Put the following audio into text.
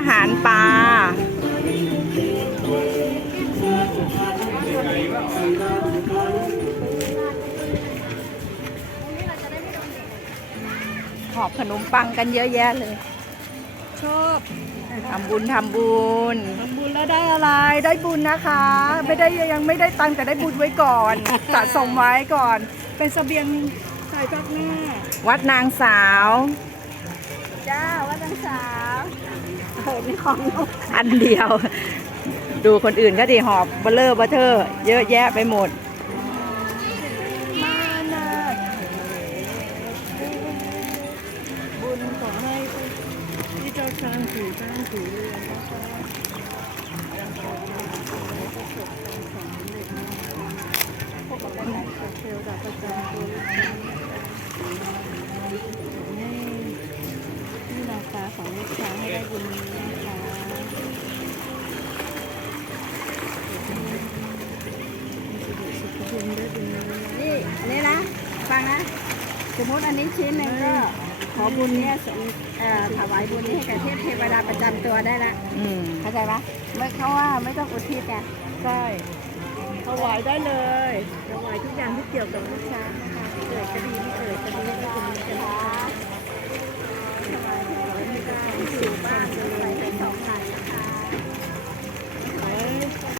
อาหารปลา หอบขนมปังกันเยอะแยะเลย ชอบทำบุญทำบุญทำบุญแล้วได้อะไร ได้บุญนะคะ ไม่ได้ยังไม่ได้ตังค์แต่ได้บุญไว้ก่อน สะสมไว้ก่อน เป็นเสบียงใส่พักหน้าวัดนางสาว จ้าว่าตังสาว เฮ้ยเป็นของนกอันเดียว ดูคนอื่นก็ดีหอบเบลเลอร์เบอเทอร์ เยอะแยะไปหมด มานาบุญขอให้ที่เจ้าช้างถือช้างถือเรือนะคะพวกเราเป็นเทวดาประจำตัว บุญนี้นะคะนี่อันนี้นะ ฟังนะ สมมติอันนี้ชิ้นหนึ่งก็ขอบุญเนี้ยสมเอ่อถวายบุญนี้ให้กับเทพเทวดาประจำตัวได้ละ อืมเข้าใจปะไม่เขาว่าไม่ต้องอุทิศไงใช่ถวายได้เลยถวายทุกอย่างที่เกี่ยวกับลูกช้างนะคะเกิดจะดีม